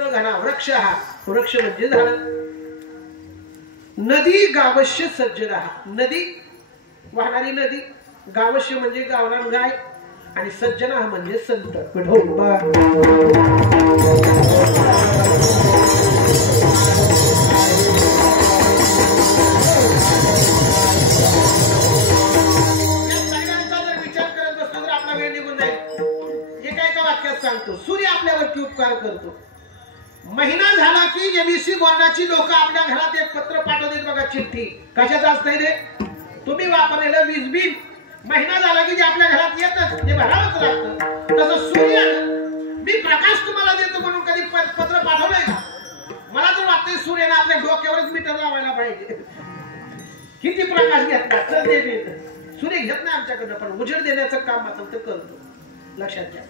चंद्र घना वृक्ष हा वृक्ष म्हणजे झाड नदी गावश्य सज्जन हा नदी वाहणारी नदी गावश्य म्हणजे गावरान गाय आणि सज्जन हा म्हणजे संत विठोबा सांगतो सूर्य आपल्यावरती उपकार करतो महिना झाला की एबीसी बोर्डाची लोक आपल्या घरात एक पत्र पाठवतात बघा चिठ्ठी कशाचं असतंय ते तुम्ही वापरलेलं वीज बिल महिना झाला की जे आपल्या घरात येतच ते भरावंच लागतं तसं सूर्य मी प्रकाश तुम्हाला देतो म्हणून कधी पत्र पाठवलंय का मला तर वाटतंय सूर्याने आपल्या डोक्यावरच मीटर लावायला पाहिजे किती प्रकाश घेतला तर दे सूर्य घेत नाही आमच्याकडनं पण उजेड देण्याचं काम मात्र तो करतो लक्षात घ्या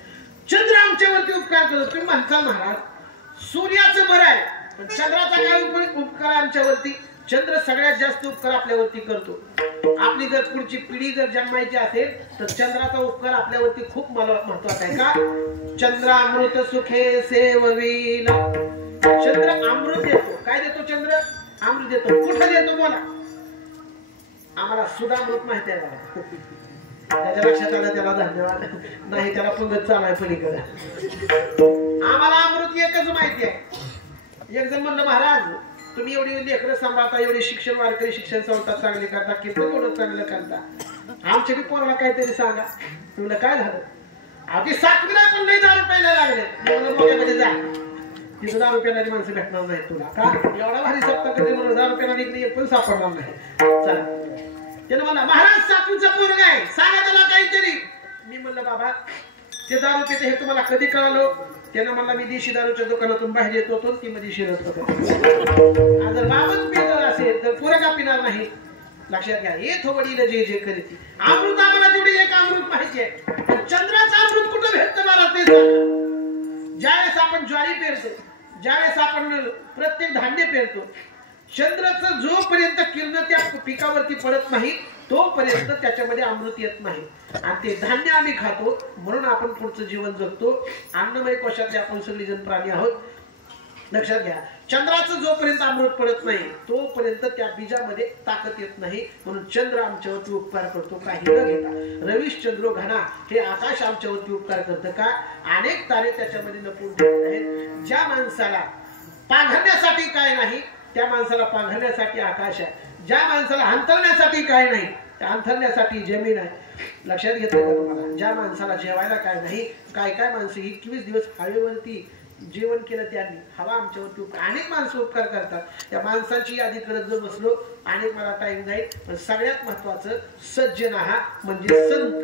चंद्र आमच्यावरती उपकार करतो तुम्ही म्हणता महाराज सूर्याचं बरं आहे पण चंद्राचा काय उपकार आमच्यावरती चंद्र सगळ्यात जास्त उपकार आपल्यावरती करतो आपली जर पुढची पिढी जर जन्मायची असेल तर चंद्राचा उपकार आपल्यावरती खूप महत्वाचा आहे का चंद्रामृत सुखे सेववील चंद्र अमृत देतो काय देतो चंद्र अमृत देतो कुठं देतो बोला आम्हाला सुधामृत माहिती आहे बघा त्याच्या लक्षात आलं त्याला धन्यवाद नाही त्याला पंगत चालाय पलीकडे आम्हाला अमृत एकच माहिती आहे एक जण म्हणलं महाराज तुम्ही एवढी लेकरं सांभाळता एवढे शिक्षण वारकरी शिक्षण संस्था चांगले करता किती थोडं चांगलं करता आमच्या बी पोराला काहीतरी सांगा तुला काय झालं आधी 7वीला पण नाही 10 रुपयाला लागले मोठ्यामध्ये जा तिथं 10 रुपयाला माणसं भेटणार नाही तुला का एवढा भारी सप्ताह कधी म्हणून 10 रुपयाला निघली पण सापडणार नाही चला त्यानं म्हणला महाराज 7वीचा पोरगा आहे सांगा त्याला काहीतरी मी म्हणलं बाबा ते 10 रुपये हे तुम्हाला कधी कळालो त्यानं म्हणला मी देशी दारूच्या दुकानातून बाहेर येत होतो ती मध्ये शिरत होतो जर बाबच पिणार असेल तर पोरगा पिणार नाही लक्षात घ्या हे थोडीला जे जे करीत अमृत आम्हाला तेवढी एक अमृत माहिती आहे चंद्राचं अमृत कुठं भेटतं मला ते ज्यावेळेस आपण ज्वारी पेरतो ज्यावेळेस आपण प्रत्येक धान्य पेरतो चंद्राचं जोपर्यंत किरण त्या पिकावरती पडत नाही तोपर्यंत त्याच्यामध्ये अमृत येत नाही आणि ते धान्य आम्ही खातो म्हणून आपण पुढचं जीवन जगतो अन्नमय कोशातले आपण सगळी जण प्राणी आहोत लक्षात घ्या चंद्राचं जोपर्यंत अमृत पडत नाही तोपर्यंत त्या बीजामध्ये ताकद येत नाही म्हणून चंद्र आमच्यावरती उपकार करतो काही न घेता रवीश चंद्रो घना हे आकाश आमच्यावरती उपकार करतं का अनेक तारे त्याच्यामध्ये लपून ठेवत आहेत ज्या माणसाला पांघरण्यासाठी काय नाही त्या माणसाला पांघरण्यासाठी आकाश आहे ज्या माणसाला अंतरण्यासाठी काय नाही त्या अंतरण्यासाठी जमीन आहे लक्षात घेतलं का तुम्हाला ज्या माणसाला जेवायला काय नाही काय काय माणसं 21 दिवस हवेवरती जेवण केलं त्यांनी हवा आमच्यावरती अनेक माणसं उपकार करतात त्या माणसांची यादी करत जर बसलो अनेक मला टाइम जाईल पण सगळ्यात महत्वाचं सज्जन हा म्हणजे संत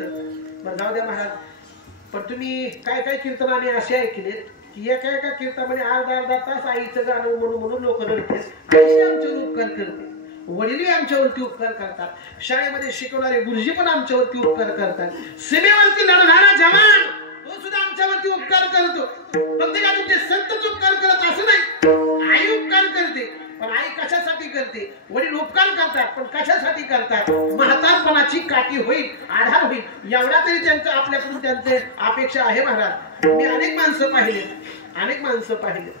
बरं जाऊ द्या महाराज पण तुम्ही काय काय कीर्तन आम्ही असे ऐकलेत की एका एका कीर्तनामध्ये अर्धा तास आईचं गाणं म्हणून लोक रडते आई आमच्यावर उपकार करते वडील आमच्यावरती उपकार करतात शाळेमध्ये शिकवणारे गुरुजी पण आमच्यावरती उपकार करतात सीमेवरती लढणारा जवान तो सुद्धा आमच्यावरती उपकार करतो फक्त का तुमचे संतच उपकार करत असं नाही आई उपकार करते पण आई कशासाठी करते वडील उपकार करतात पण कशासाठी करतात म्हातारपणाची काठी होईल आधार होईल एवढा तरी त्यांचं आपल्याकडून त्यांचे अपेक्षा आहे महाराज मी अनेक माणसं पाहिले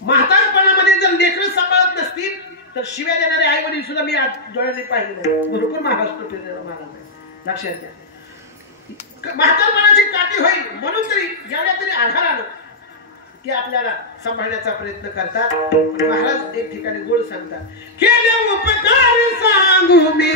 म्हातारपणामध्ये जर लेकरं सांभाळत नसतील तर शिव्या देणारे आई वडील सुद्धा मी डोळ्याने पाहिले भरपूर महाराष्ट्र महाराज लक्षात घ्या म्हातारपणाची काठी होईल म्हणून तरी एवढ्या तरी आधारानं ते आपल्याला सांभाळण्याचा प्रयत्न करतात महाराज एक ठिकाणी गोड सांगतात केले उपकार सांगू मी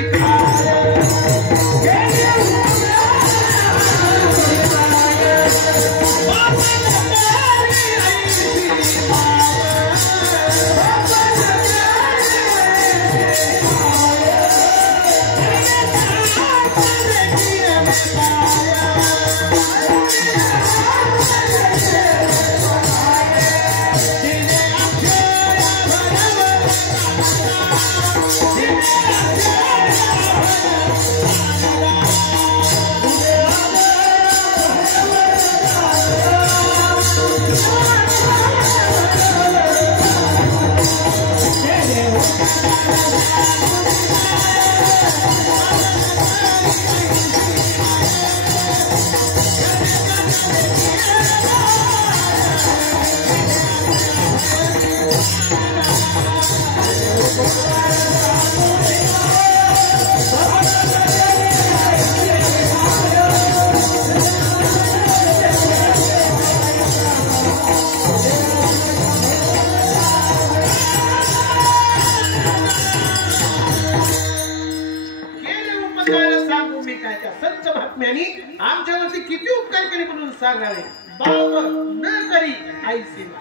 सांगावे बाप न करी आई सेवा.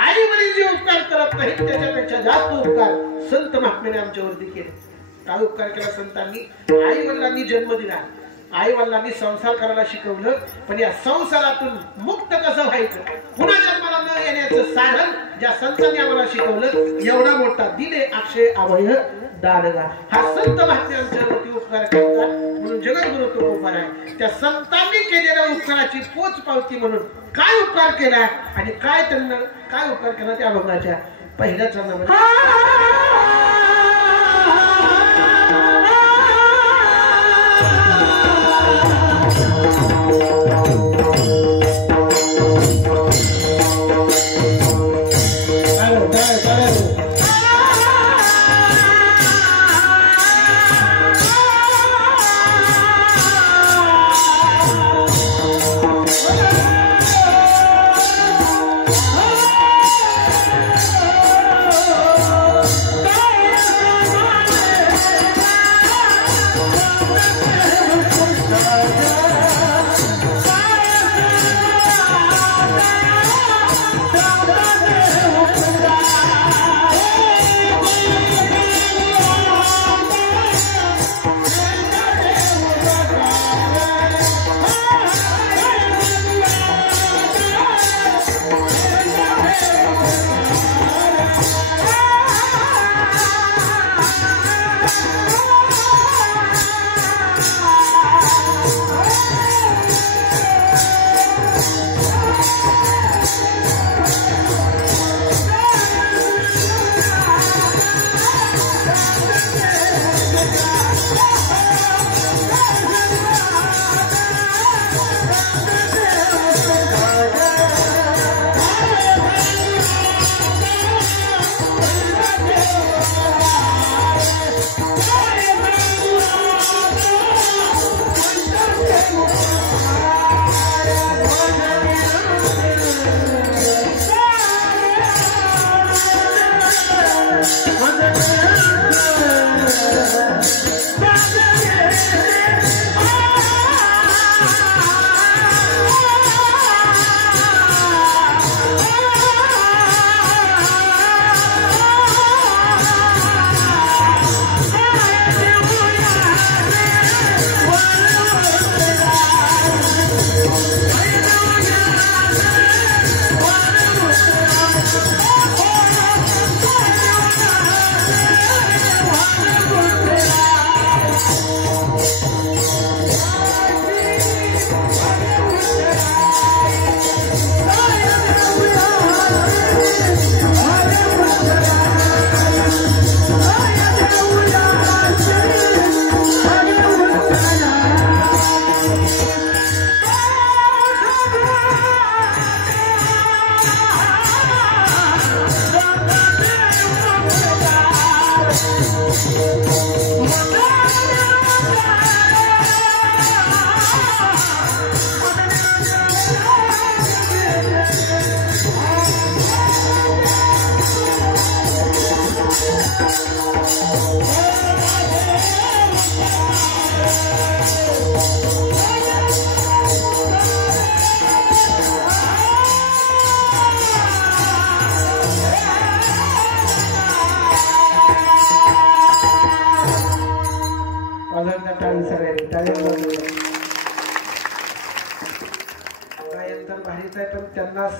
आई वडील जे उपकार करत नाहीत त्याच्यापेक्षा जास्त उपकार संत महात्म्याने आमच्यावरती केले. काय उपकार केला संतांनी? आई वडिलांनी जन्म दिला, आई वडिलांनी संसार करायला शिकवलं, पण या संसारातून मुक्त कसं व्हायचं, पुन्हा जन्माला न येण्याचं साधन ज्या संतांनी आम्हाला शिकवलं. एवढा मोठा दिले अक्षय अभय दानगा. हा संत महात्मे आमच्यावरती उपकार करतात म्हणून जगद्गुरु तो उपकार आहे. त्या संतांनी केलेल्या उपकाराची पोच पावती म्हणून काय उपकार केला आणि काय त्यांना काय उपकार केला त्या अभंगाच्या पहिल्या चरणामध्ये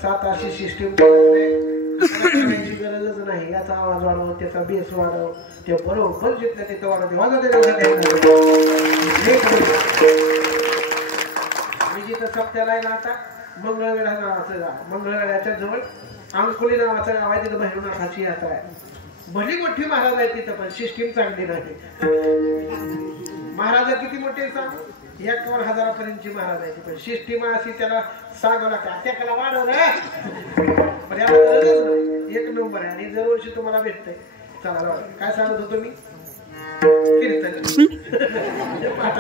सात अशी सिस्टीम करायची गरजच नाही. याचा आवाज वाढव, त्याचा बेस वाढव, ते बरोबर जिथल्या तिथं वाढवते. मी जिथं सप्त्याला आहे ना आता मंगळवेढा नावाचं गाव, मंगळवेढ्याच्या जवळ अंकुली नावाचं गाव आहे. तिथं भैरवनाथाची यात्रा आहे. भली मोठी महाराज आहे तिथं, पण सिस्टीम चांगली नाही. महाराज किती मोठे सांगू, 1,000 पर्यंतची महाराज आहे, पण सिस्टीम अशी त्याला सांगावं लागतं त्याला वाढव रे. पण याला गरजच नाही, एक नंबर आहे. आणि दरवर्षी तुम्हाला भेटतंय. चला काय सांगत होतो मी, कीर्तन मला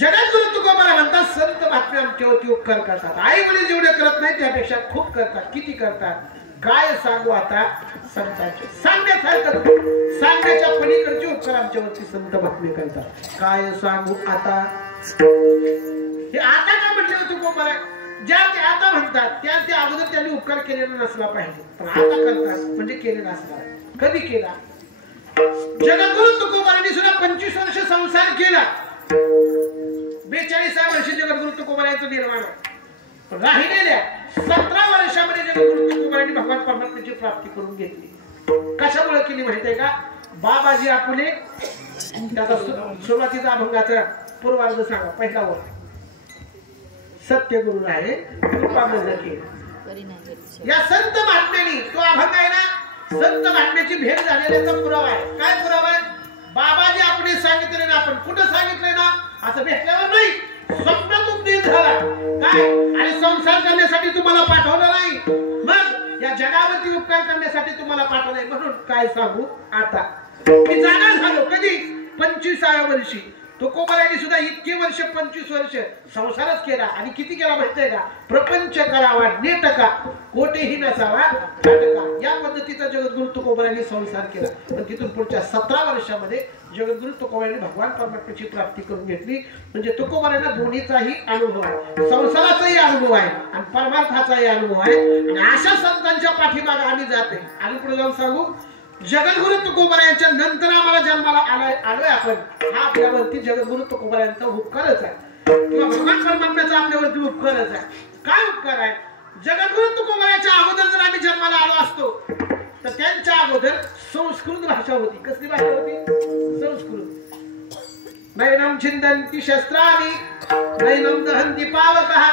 जगद्गुरु तुकोबाला म्हणतात संत महात्मे आमच्यावरती उपकार करतात. आई वडील जेवढे करत नाही त्यापेक्षा खूप करतात. किती करतात काय सांगू आता. संतांचे सांगण्यासारखं सांगण्याच्या पलीकडचे उपकार आमच्यावरती संत महात्मे करतात. काय सांगू आता हे आता का म्हटले होते तुकोबाराय? ज्या ते आता म्हणतात त्या अगोदर त्यांनी उपकार केलेला नसला पाहिजे, पण आता करतात म्हणजे केलेला असणार. कधी केला? जगद्गुरु तुकोबारांनी सुद्धा 25 वर्ष संसार केला. 42व्या वर्षी जगद्गुरु तुकोबारांचं निर्माण. राहिलेल्या 17 वर्षामध्ये जगद्गुरु तुकोबारांनी भगवान परमात्म्याची प्राप्ती करून घेतली. कशामुळे केली माहितीये का? बाबाजी आपुले त्याचा सुरुवातीचा अभंगाचा पूर्वार्ध सांगा. पहिला वर सत्य गुरु आहे कृपाग्रज केला. या संत महात्म्यानी तो अभंग आहे ना, संत महात्म्याची भेट झालेल्याचा पुरावा आहे. काय पुरावा आहे? बाबाजी आपण सांगितले ना, आपण कुठं सांगितलंय ना, असं भेटल्यावर नाही, स्वप्नात उपदेश झाला. काय? आणि संसार करण्यासाठी तुम्हाला पाठवलं नाही, मग या जगावरती उपकार करण्यासाठी तुम्हाला पाठवलंय. म्हणून काय सांगू आता, मी जाणार झालो कधी? 25व्या वर्षी. तुकोबारांनी सुद्धा इतके वर्ष 25 वर्ष संसारच केला. आणि किती केला माहितीये का? प्रपंच करावा नेटका, कोठेही नसावा नाटका. या पद्धतीचा जगद्गुरु तुकोबारांनी संसार केला. पण तिथून पुढच्या 17 वर्षामध्ये जगद्गुरु तुकोबारांनी भगवान परमात्म्याची प्राप्ती करून घेतली. म्हणजे तुकोबारांना दोन्हीचाही अनुभव आहे, संसाराचाही अनुभव आहे आणि परमार्थाचाही अनुभव आहे. आणि अशा संतांच्या पाठीमागे आम्ही जाते. आणि पुढे जाऊन सांगू, जगद्गुरु तुकोबारांच्या नंतर आम्हाला जन्माला आलोय आपण, हा आपल्यावरती जगद्गुरु तुकोबारांचा उपकारच आहे किंवा भगवान परमात्म्याचा आपल्यावरती उपकारच आहे. काय उपकार आहे? जगद्गुरु तुकोबारांच्या अगोदर जर आम्ही जन्माला आलो असतो तर त्यांच्या अगोदर संस्कृत भाषा होती. कसली भाषा होती? संस्कृत. नैनम छिंदन्ति शस्त्राणि नैनम दहन्ति पावकः.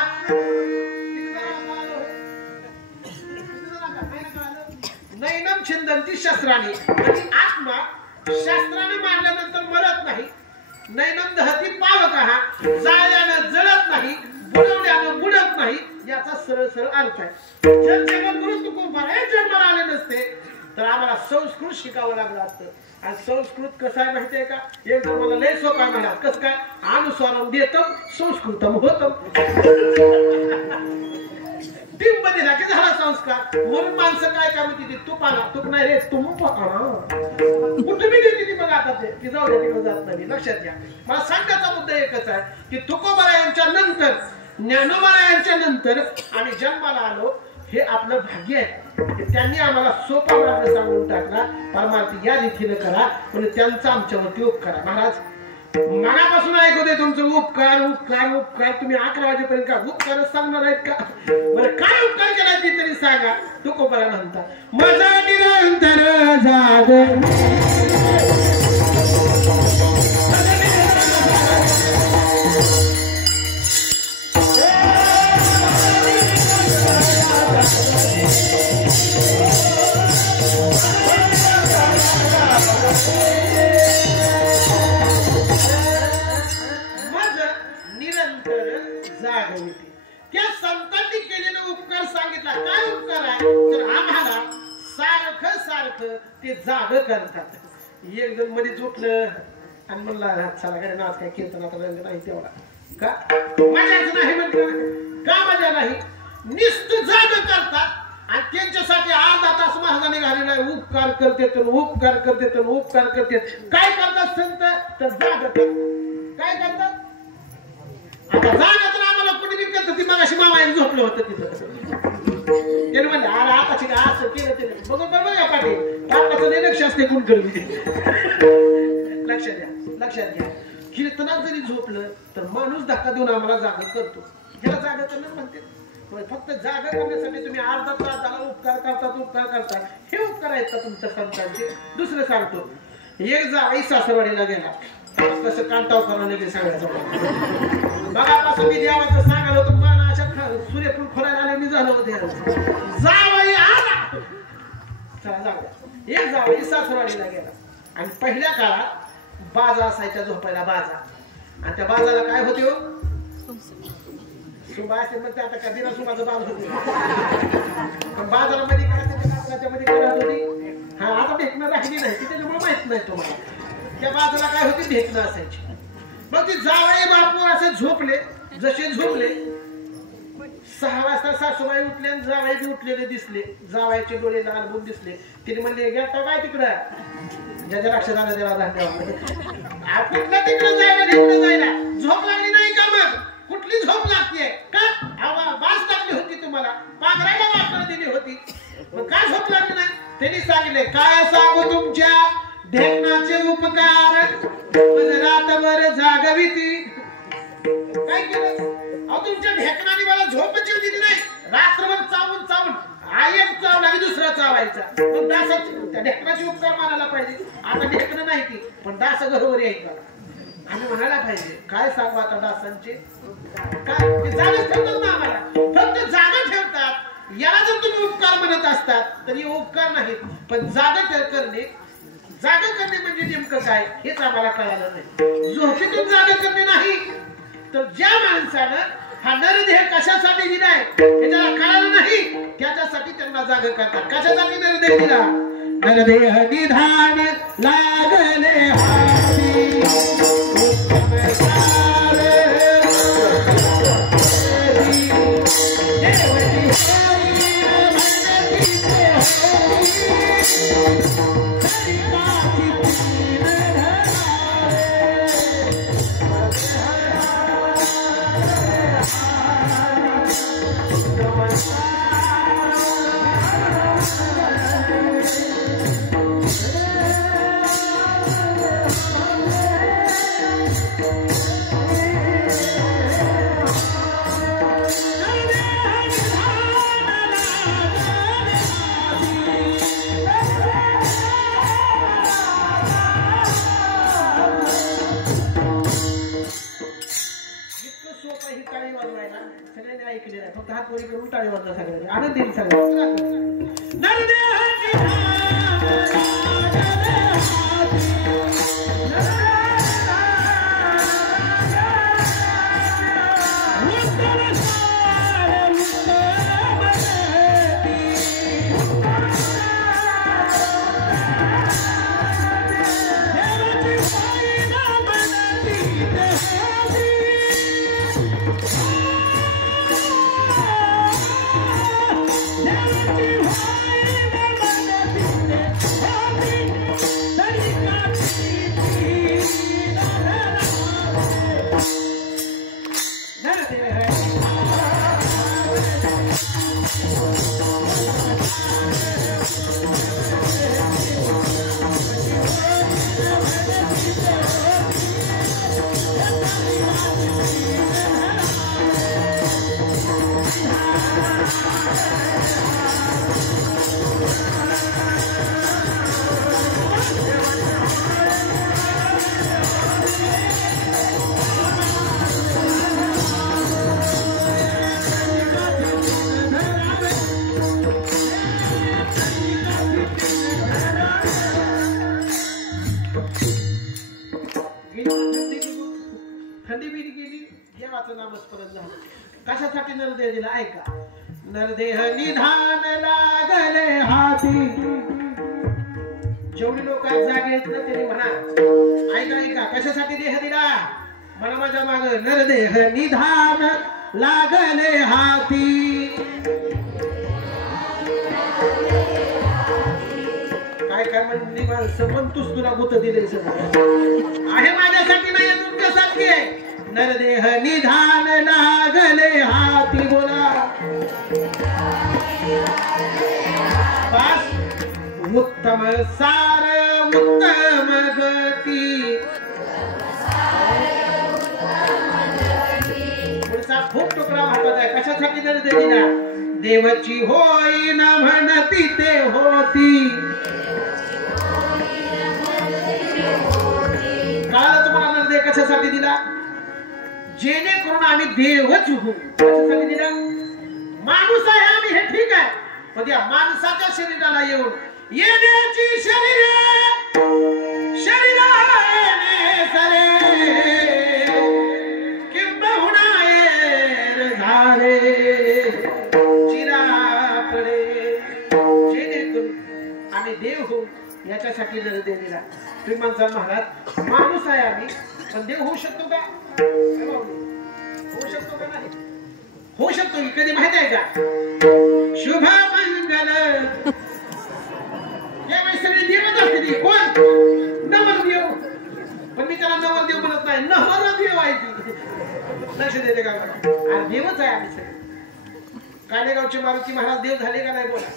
नैनम छिंदन्ति शस्त्राणि, आणि आत्मा शस्त्राने मारल्यानंतर मरत नाही. नैनम दहती पावकः, जाळल्यानं जळत नाही, बुडवल्यानं बुडत नाही. याचा सरळ सरळ अर्थ आहे. जर जगद्गुरु तुकोबाराय जन्माला आले नसते तर आम्हाला संस्कृत शिकावं लागलं असतं. आणि संस्कृत कसं आहे माहितीये का? एक मला लय सोपा म्हणा. कसं काय? अनुस्वारम देतम संस्कृतम होतम. टीम मध्ये ना की झाला संस्कार. म्हणून माणसं काय काय म्हणते, तुपाला तुप नाही रे, तुम कुठे मी देते ती बघा. आता ते की जाऊ द्या, तिकडे जात नाही. लक्षात घ्या, मला सांगायचा मुद्दा एकच आहे की तुकोबारायांच्या नंतर, ज्ञानोबारायांच्या नंतर आम्ही जन्माला आलो. हे आपलं भाग्य आहे. त्यांनी आम्हाला सोपा मार्ग सांगून टाकला. परमार्थी या रीतीने करा, म्हणजे त्यांचा आमच्यावरती उपकार आहे. महाराज मनापासून ऐकू दे तुमचं उपकार उपकार उपकार. तुम्ही 11 वाजेपर्यंत का उपकारच सांगणार आहेत का? बरं काय उपकार केला ती तरी सांगा. तुकोबारा म्हणतात, माझा निरंतर जाग त्या संतांनी केलेला उपकार सांगितला. काय उपकार आहे? तर आम्हाला सारखं सारखं ते जाग करतात. एक जण मध्ये झोपलं आणि म्हणला चला गाडी नाच काय कीर्तन आता नाही तेवढा का मजाच नाही म्हटलं. का मजा नाही? निस्त जाग करतात. आणि त्यांच्यासाठी अर्धा तास महाराजांनी घालेला आहे. उपकार करते तर उपकार करते तर उपकार करते. काय करतात संत? तर जाग करतात. काय करतात? आता जागा तर आम्हाला कुठे विकत ती मग अशी मामा एक झोपलं होतं तिथं. त्याने म्हणले अरे आताशी काय असं केलं ते बघ बघा पाठी आताचं नाही लक्ष असते कोण करते. लक्षात द्या, लक्षात घ्या. कीर्तनात जरी झोपलं तर माणूस धक्का देऊन आम्हाला जागा करतो. ह्याला जागा करणं म्हणते. फक्त जागा करण्यासाठी तुम्ही अर्धा तास झाला उपकार करतात उपकार करतात. हे उपकार आहेत का तुमच्या संतांचे? दुसरं सांगतो, एक जावाई सासरवाडीला गेला. कसं कांटाव करून लगेच सांगायचं बघापासून मी देवाचं सांगायला होतं. मन अशा सूर्यफूल खोलायला आले मी झालं होते. जावाई आला. चला जाऊ द्या. एक जावाई सासरवाडीला गेला. आणि पहिल्या काळात बाजा असायच्या झोपायला बाजा. आणि त्या बाजाला काय होते हो? सुबा असे म्हणते. आता का बिना सुबाचं बाज होते. पण बाजारामध्ये काय मध्ये काय होती? हा आता भेटणं राहिली नाही ती, त्याच्यामुळे माहित नाही तुम्हाला. त्या बाजूला काय होती? भेटणं असायची. मग ती जावई बापू असे झोपले. जसे झोपले 6 वाजता सासूबाई उठले आणि जावई बी उठलेले दिसले. जावायचे डोळे लाल होऊन दिसले. तिने म्हणले गेलता काय तिकडं? ज्याच्या लक्षात आलं त्याला धन्यवाद. कुठलं तिकडं जायला तिकडं जायला झोप लागली नाही. कसली झोप लागते का? आवा बास टाकली होती तुम्हाला, पांघरायला वाकड दिली होती, पण काय झोप लागली नाही? त्यांनी सांगितले काय सांगू तुमच्या ढेकणाचे उपकार, रातभर जागविती. काय केलं अहो? तुमच्या ढेकणाने मला झोपच दिली नाही. रात्रभर चावून चावून एक चाव लागली दुसरा चावायचा. पण दासाची त्या ढेकणाचे उपकार मानायला पाहिजे. आता ढेकणं नाही ती, पण दास घरोवर यायचा आम्ही म्हणायला पाहिजे. काय सांगू आता दासांचे? काय ते जागच ठेवतात ना आम्हाला, फक्त जागा ठेवतात. याला जर तुम्ही उपकार म्हणत असतात तर हे उपकार नाहीत, पण जागा करणे, जागा करणे म्हणजे नेमकं काय हेच आम्हाला कळालं नाही. झोपेतून जागा करणे नाही तर ज्या माणसानं हा नरदेह कशासाठी दिलाय हे त्याला कळालं नाही, त्याच्यासाठी त्यांना जागा करतात. कशासाठी नरदेह दिला? नरदेह निधान लागले हाती, उत्तम सार फक्त हात वरी करून टाळी वाजवा सगळ्यांनी आनंद देईल सगळ्यांना. कशासाठी नरदेह दिला ऐका. नरदेह निधान लागले हाती. जेवढी लोक आज जागे आहेत ना त्यांनी म्हणा ऐका ऐका कशासाठी देह दिला म्हणा माझ्या माग. नरदेह निधान लागले हाती. काय काय म्हणली माणसं पण तूच तुला गुत दिले सगळं आहे माझ्यासाठी नाही तुमच्यासाठी आहे. नरदेह निधान लागले हाती. बोला बस. उत्तम सार उत्तम गती. पुढचा खूप तुकडा महत्वाचा आहे. कशासाठी नरदेह दिला? देवाची होई न म्हणती ते होती. कळालं तुम्हाला नरदेह कशासाठी दिला? जेणेकरून आम्ही देवच होऊ. कशासाठी दिला? माणूस आहे आम्ही हे ठीक आहे, पण या माणसाच्या शरीराला येऊन येण्याची शरीरा येणे सरे किंबहुना येर धारे चिरापडे. जेणेकरून आम्ही देव होऊ याच्यासाठी नरदेह दिला. तुम्ही म्हणता महाराज माणूस आहे आम्ही पण देव होऊ शकतो का? होऊ शकतो का? नाही होऊ शकतो. कधी माहिती आहे का? शुभ मंगल यावेळी सगळी देवच असते ती. कोण? नवरदेव. पण मी त्याला नवरदेव म्हणत नाही, नवरदेव आहे ती. लक्ष देते का बघा, आणि देवच आहे आम्ही सगळे. कानेगावचे मारुती महाराज देव झाले का नाही बोला?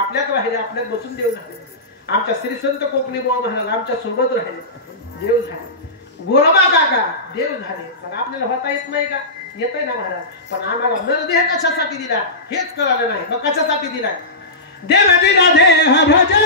आपल्यात राहिले, आपल्यात बसून देव झाले. आमच्या श्री संत कोकणी बुवा महाराज आमच्या सोबत राहिले, देव झाले. गोरोबा काका देव झाले. पण आपल्याला होता येत नाही का? येतय ना महाराज. पण आम्हाला नरदेह कशासाठी दिला हेच कळालं नाही. मग कशासाठी दिलाय? देव दिला देह भजन,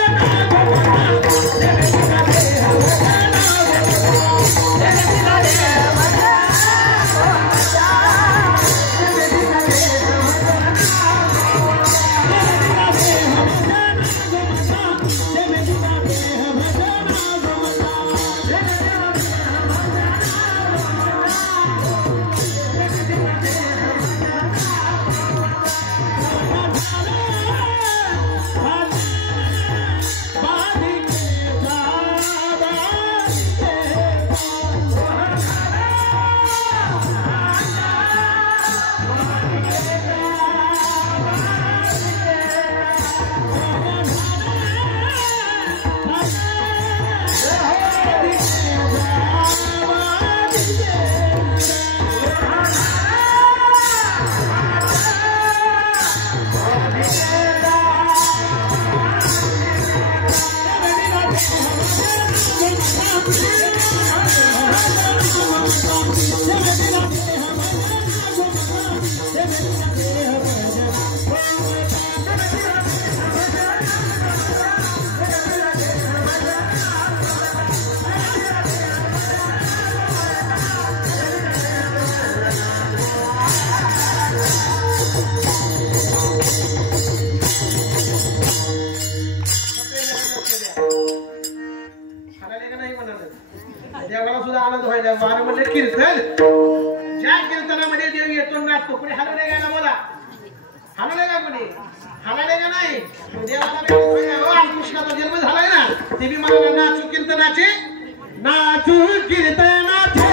देवाला सुद्धा आनंद व्हायला. वारं म्हणजे कीर्तन, ज्या कीर्तनामध्ये देव येतो नाचतो. कोणी हलवले का ना बोला? हलवले का कोणी? हलवले का नाही? देवाला कृष्णाचा जन्म झालाय ना, ते बी मला नाचू कीर्तनाचे, नाचू कीर्तनाचे.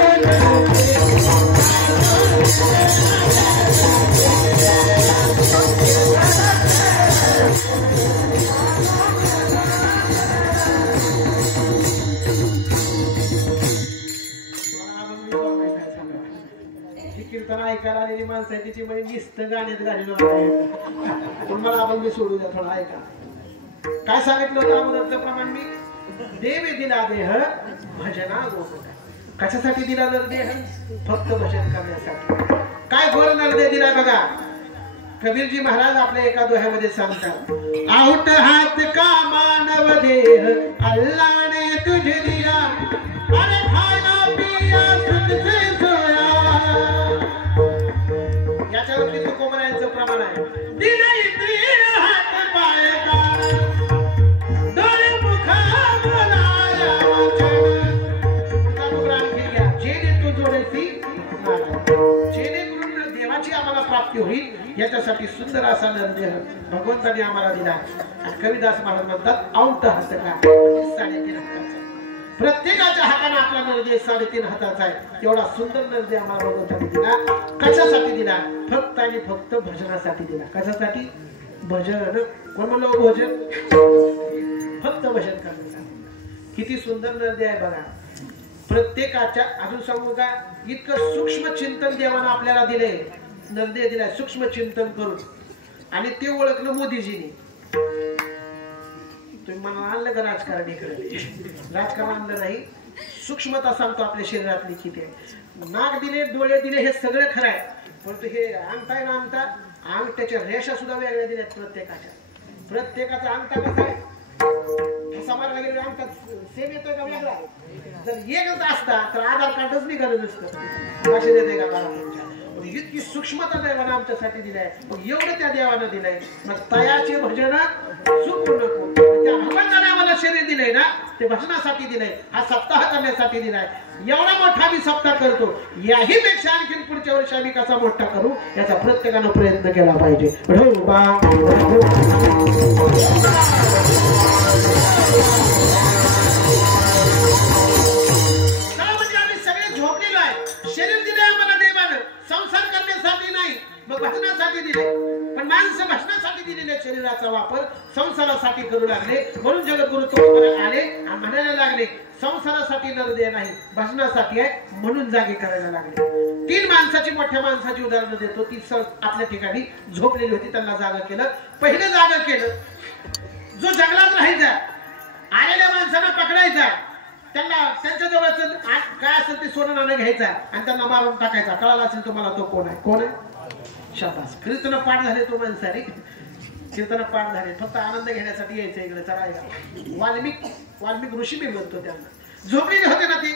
कीर्तन ऐकायला आलेली माणसं आहे तिची म्हणजे नुसतं गाण्यात गाणं पण मला आपण मी सोडू द्या थोडं ऐका. काय सांगितलं होतं अगोदरचं प्रमाण मी? देव दिला देह भजना गोपटा. कशासाठी दिला नर देह? फक्त भजन करण्यासाठी. काय गोर नरदेह दिला बघा. कबीरजी महाराज आपल्या एका दोह्यामध्ये सांगतात, आउट हात का मानव देह अल्लाने तुझे दिया, अरे खाना पिया सुख से सोया. याच्यावरती तुकोबरायांचं प्रमाण आहे. दिला इंद्रिय हात पाय का, डोळे मुखा बोलाया आणखी घ्या. जेणे तू जोडेसी जेणेकरून देवाची आम्हाला प्राप्ती होईल याच्यासाठी सुंदर असा नरदेह भगवंताने आम्हाला दिला. कविदास महाराज म्हणतात, औंट हस्त का 3.5 हाताचा. प्रत्येकाच्या हाताने आपला नरदेह 3.5 हाताचा आहे. तेवढा सुंदर नरदेह आम्हाला भगवंताने दिला. कशासाठी दिला? फक्त आणि फक्त भजनासाठी दिला. कशासाठी? भजन. कोण म्हणलं भजन? फक्त भजन करण्यासाठी. किती सुंदर नरदेह आहे बघा. प्रत्येकाच्या, अजून सांगू का, इतकं सूक्ष्म चिंतन देवानं आपल्याला दिले. नरदेह दिलाय सूक्ष्म चिंतन करून, आणि ते ओळखलं मोदीजीने. तुम्ही मला आणलं का राजकारण इकडे? राजकारण आणलं नाही, सूक्ष्मता सांगतो आपल्या शरीरातली किती आहे. नाक दिले, डोळे दिले, हे सगळं खरं आहे. परंतु हे अंगठा ना अंगठा, अंगठ्याच्या रेषा सुद्धा वेगळ्या दिल्यात प्रत्येकाच्या. प्रत्येकाचा अंगठा कसा आहे? समाजाला गेले अंगठा सेम येतोय का वेगळा? जर एकच असता तर आधार कार्डच निघालं नसतं. लक्ष देते का मला? इतकी सूक्ष्मता देवानं आमच्यासाठी दिलाय. एवढं त्या देवानं दिलंय. मग तयाचे भजन चुकू नको. त्या भगवंताने आम्हाला शरीर दिलंय ना, ते भजनासाठी दिलंय. हा सप्ताह करण्यासाठी दिलाय. एवढा मोठा आम्ही सप्ताह करतो. याही पेक्षा आणखी पुढच्या वर्षी आम्ही कसा मोठा करू याचा प्रत्येकानं प्रयत्न केला पाहिजे. म्हणजे आम्ही सगळे झोपलेलो आहे. शरीर दिले आम्हाला देवानं संसार करण्यासाठी नाही, मग भजनासाठी दिले. पण माणसं भजनासाठी दिलेल्या शरीराचा वापर संसारासाठी करू लागले. म्हणून जगद्गुरु तुकोबरा आले आणि म्हणायला लागले, संसारासाठी नरदेह नाही, भजनासाठी आहे, म्हणून जागे करायला लागले. तीन माणसाची मोठ्या माणसाची उदाहरणं देतो. ती आपल्या ठिकाणी झोपलेली होती, त्यांना जागा केलं. पहिलं जागा केलं, जो जंगलात राहायचा आलेल्या माणसांना पकडायचा, त्यांना त्यांच्या जवळचं काय असेल ते सोनं नाणं घ्यायचं आणि त्यांना मारून टाकायचा. कळाला असेल तुम्हाला तो कोण आहे? कोण आहे? शाबास. कीर्तन पाठ झाले तो माणसाने, कीर्तन पाठ झाले. फक्त आनंद घेण्यासाठी यायचं इकडे चढायला. वाल्मिक ऋषी मी म्हणतो त्यांना. झोपलेले होते ना ते,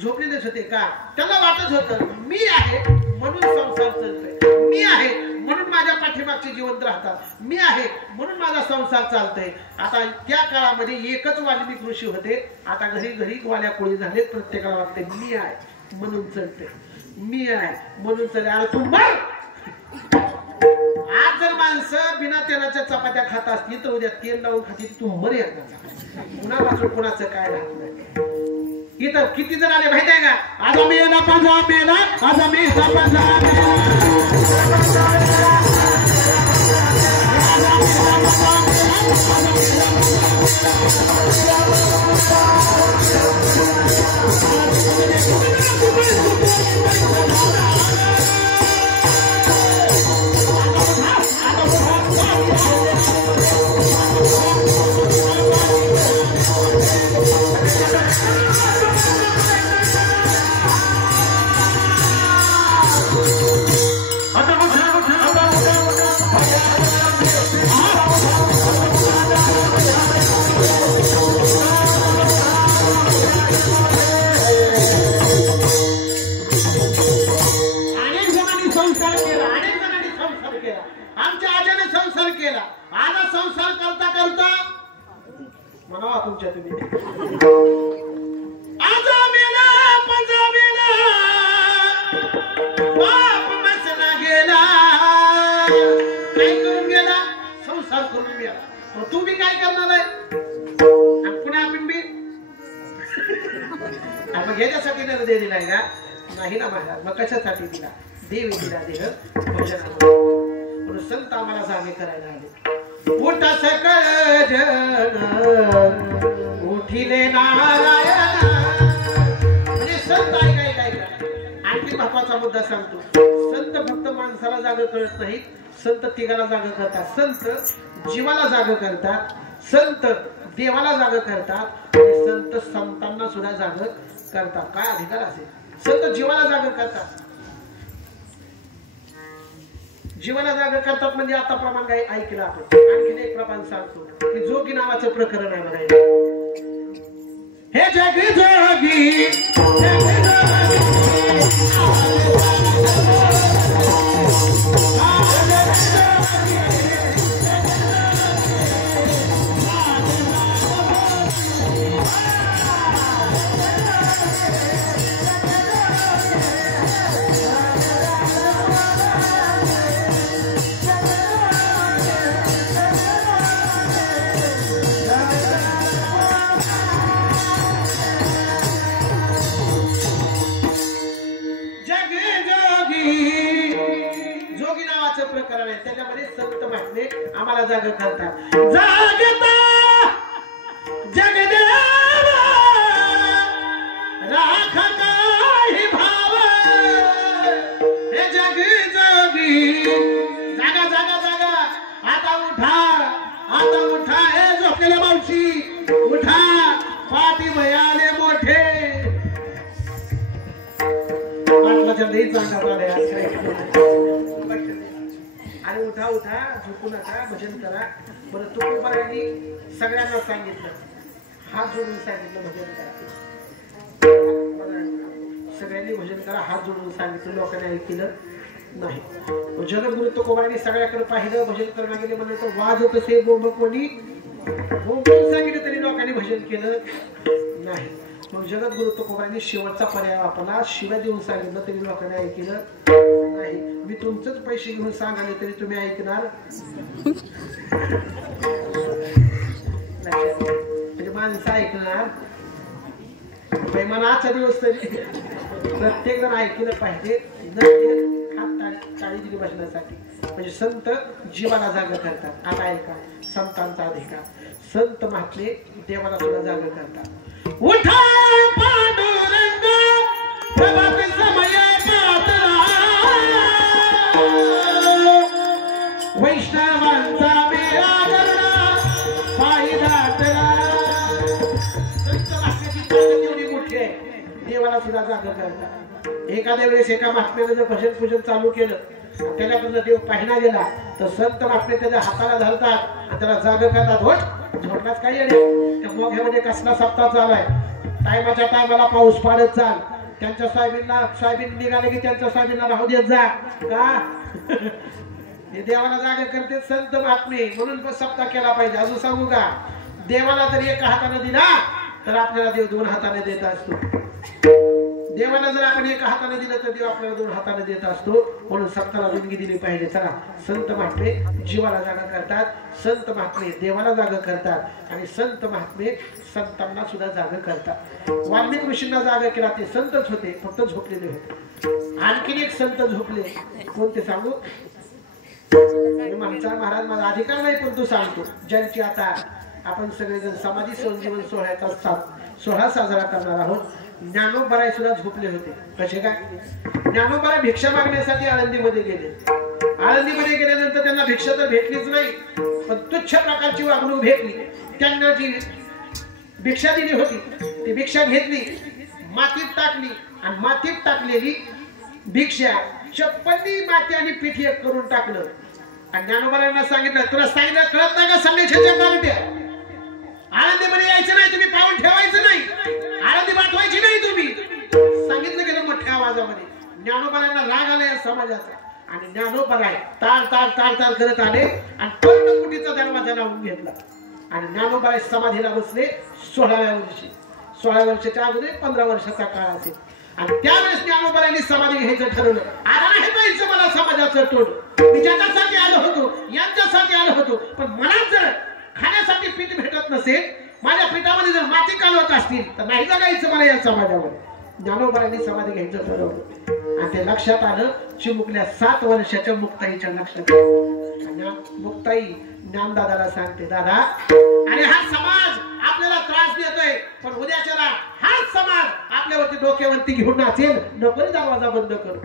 झोपलेलेच होते का? त्यांना वाटत होतं मी आहे म्हणून संसार चालतोय, मी आहे म्हणून माझ्या पाठीमागचे जिवंत राहतात, मी आहे म्हणून माझा संसार चालतोय. आता त्या काळामध्ये एकच वाल्मिक ऋषी होते. आता घरी घरी वाल्या कोळी झाले. प्रत्येकाला वाटते मी आहे म्हणून चालते, मी आहे म्हणून चालते. अरे तू मर. आज जर माणसं बिना तेलाच्या चपात्या खात असतील तर उद्या तेल लावून खातील. तू मर एकदा. कुणा वाचून कुणाचं काय राहत नाही. इथं किती जण आले माहिती आहे का? आज मेला पाजा मेला, आज मी तुमच्या तुम्ही आजा मेला पंजा मेला बाप मसना गेला. काय करून गेला? संसार करून गेला. मग तू बी काय करणार आहे? पुणे आपण बी मग ह्याच्यासाठी निर्णय दिलाय का? नाही ना महाराज. मग कशासाठी दिला? देवी दिला देह भजनामध्ये. म्हणून संत आम्हाला जागे करायला आले. उठा सकळ जन उठिले नारायण. म्हणजे संत आहे काय आणखी महत्वाचा मुद्दा सांगतो. संत फक्त माणसाला जाग करत नाहीत, संत तिघाला जाग करतात. संत जीवाला जाग करतात, संत देवाला जाग करतात आणि संत संतांना सुद्धा जाग करतात. काय अधिकार असेल? संत जीवाला जाग करतात. जीवाला जाग करतात म्हणजे आता प्रमाण काय ऐकलं आपण. आणखीन एक प्रमाण सांगतो की जोगी नावाचं प्रकरण आहे बघायला. हे जगी जोगी प्रकरण आहे. त्याच्यामध्ये संत महात्मे आम्हाला जाग करतात. जागता जगदेवा राख काही भाव. हे जग जोगी जागा जागा जागा. आता उठा, आता उठा. हे झोपलेल्या मावशी उठा. पाठी भयाले मोठे पाटलाच्या लई जागा पाड्या. आणि उठा उठा, झोपू नका, भजन करा. बरं तुकोबारायांनी सगळ्यांना सांगितलं, हात जोडून सांगितलं भजन करा. सगळ्यांनी भजन करा, हात जोडून सांगितलं. लोकांनी ऐकलं नाही. जगद्गुरु तुकोबारायांनी सगळ्याकडे पाहिलं. भजन करणं गेले म्हणजे तर वाज तसे बोंब कोणी बोंबून सांगितलं तरी लोकांनी भजन केलं नाही. मग जगद्गुरु तुकोबारायांनी शेवटचा पर्याय वापरला. शिव्या देऊन सांगितलं तरी लोकांनी ऐकलं नाही. मी तुमचंच पैसे घेऊन सांगाले तरी तुम्ही ऐकणार म्हणजे माणसं ऐकणार. प्रेमानाचा दिवस तरी प्रत्येक जण ऐकलं पाहिजे. टाळी दिली बसण्यासाठी. म्हणजे संत जीवाला जागा करतात. आता ऐका संतांचा अधिकार. संत महात्मे देवाला सुद्धा जागा करतात. उठा पांडुरंग प्रभात समय पातळा. वैष्णवांचा मेळा करणा पायी दाटला. संत महात्म्याची ताकद एवढी मोठी आहे, देवाला सुद्धा जागा करतात. एखाद्या वेळेस एका महात्म्याने जर भजन पूजन चालू केलं, त्याच्याकडनं देव पाहिला गेला तर संत महात्मे त्याच्या हाताला धरतात आणि त्याला जागा करतात. होट झोडलाच काही आहे त्या मोघ्यामध्ये कसला सप्ताह चाललाय. टायमाच्या टायमाला पाऊस पाडत चाल. त्यांच्या सोयाबीन निघाले की त्यांच्या सोयाबीनला राहू देत जा का. हे देवाला जागा करते संत महात्मे, म्हणून सप्ताह केला पाहिजे. अजून सांगू का, देवाला जर एका हाताने दिला तर आपल्याला देव दोन हाताने देत असतो. देवाला जर आपण एका हाताने दिलं तर देव आपल्याला दोन हाताने देत असतो. म्हणून सप्ताहाला देणगी दिली पाहिजे. चला, संत महात्मे जीवाला जागा करतात, संत महात्मे देवाला जागा करतात आणि संत महात्मे संतांना सुद्धा जागा करतात. वाल्मिक ऋषींना जागा केला, ते संतच होते, फक्त झोपलेले होते. आणखीन एक संत झोपले, कोणते सांगू. म्हणतात महाराज माझा अधिकार नाही पण तू सांगतो. ज्यांची आता आपण सगळेजण समाधी संजीवन सोहळ्याचा सोहळा साजरा करणार आहोत. ज्ञानोबराय सुद्धा झोपले होते. कसे काय, ज्ञानोबराय भिक्षा मागण्यासाठी आळंदीमध्ये गेले. आळंदीमध्ये गेल्यानंतर त्यांना भिक्षा तर भेटलीच नाही, पण तुच्छ प्रकारची वागणूक भेटली. त्यांना जी भिक्षा दिली होती ती भिक्षा घेतली, मातीत टाकली आणि मातीत टाकलेली भिक्षा चप्पलनी माती आणि पीठ एक करून टाकलं. आणि ज्ञानोबरायांना सांगितलं, तुला सांगितलं कळत नाही का संदेशाच्या गारट्या, आळंदीमध्ये यायचं नाही, तुम्ही पाऊल ठेवायचं नाही, आळंदी पाठवायची नाही तुम्ही. सांगितलं गेलं मोठ्या आवाजामध्ये. ज्ञानोबरायांना राग आला या समाजाचा आणि ज्ञानोबराय तार तार तार तार करत आले आणि पर्णकुटीचा दरवाजा लावून घेतला. आणि ज्ञानोबराय समाधीला बसले 16व्या वर्षी. 16 वर्षाच्या अगोदर 15 वर्षाचा काळ असेल. आणि त्यावेळेस ज्ञानोबरायांनी समाधी घ्यायचं ठरवलं. आता नाही पाहिजे मला समाजाचं तोड, मी ज्याच्यासाठी आलो होतो यांच्यासाठी आलो होतो, पण मला जर खाण्यासाठी पीठ भेटत नसेल, माझ्या पीठामध्ये जर माती कालवत असतील तर नाही जगायचं मला या समाजावर. ज्ञानोबरायांनी समाधी घ्यायचं ठरवलं आणि ते लक्षात आलं. चिमुकल्या 7 वर्षाच्या मुक्ताईच्या लक्षात आलं. मुक्ताई ज्ञानदादाला सांगते, दादा आणि हा समाज आपल्याला त्रास देतोय, पण उद्याच्याला हाच समाज आपल्यावरती डोक्यावरती घेऊन नाचेल, नको दरवाजा बंद करू.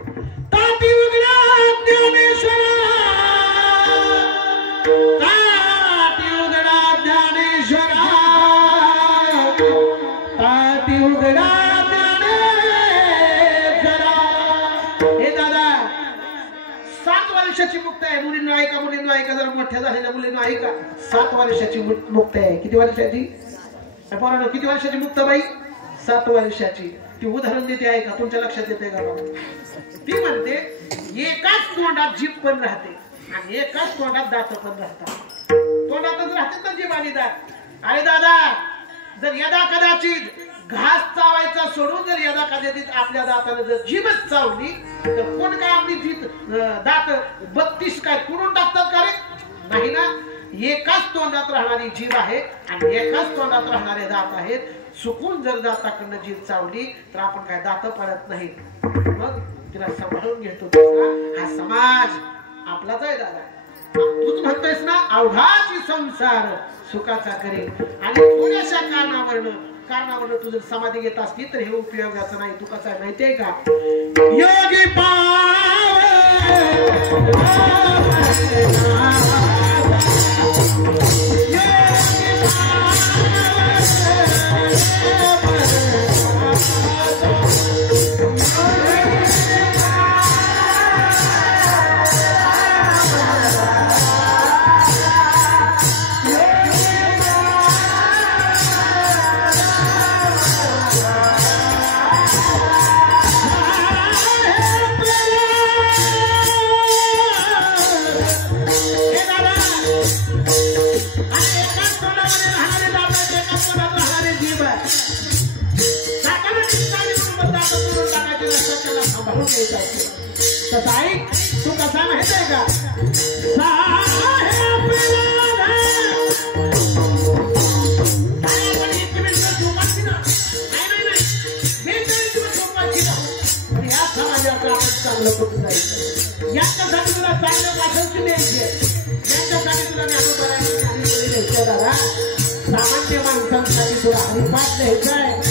ताती उघडा ज्ञानेश्वरा, ताती उघडा ज्ञानेश्वरा, ताती उघडा ज्ञानेश्वरा. हे दादा 7 वर्षाची मुक्त आहे. मुलींना ऐका, मुलींना ऐका, जरा मोठ्या झालेल्या मुलींना ऐका. 7 वर्षाची मुक्त आहे. किती वर्षाची पोरांनो, किती वर्षाची मुक्त बाई? 7 वर्षाची. ती उदाहरण देते ऐका, तुमच्या लक्षात येते का? ती म्हणते एकाच तोंडात जीभ पण राहते आणि एकाच तोंडात दात पण राहतात. तोंडातच राहते ना जीभ आणि दात. अरे दादा, जर यदा कदाचित घास चावायचा सोडून जर यदा कदाचित आपल्या दाताने जर जीभच चावली तर कोण काय आपली दात 32 काय कुरून टाकतात का रे? नाही ना. एकाच तोंडात राहणारी जीभ आहे आणि एकाच तोंडात राहणारे दात आहेत. चुकून जर दाताकडनं जीभ चावली तर आपण काय दात पडत नाही, मग तिला सांभाळून घेतो. हा समाज आपलाच आहे दादा. तूच म्हणतोयस ना अवघाची संसार सुखाचा करेल, आणि थोड्याशा कारणावरनं तू जर समाधी घेत असती तर हे उपयोगाचं नाही. तू कसं आहे माहितीये का? योगी तू कसा माहितीये का? या समाजाचं आपण चांगलं करून जायचं, यांच्यासाठी तुला चांगलं पाठवून द्यायचे, यांच्यासाठी तुला ज्ञानोबरायांनी दादा सामान्य माणसांसाठी तुला हरिपाठ द्यायचं आहे.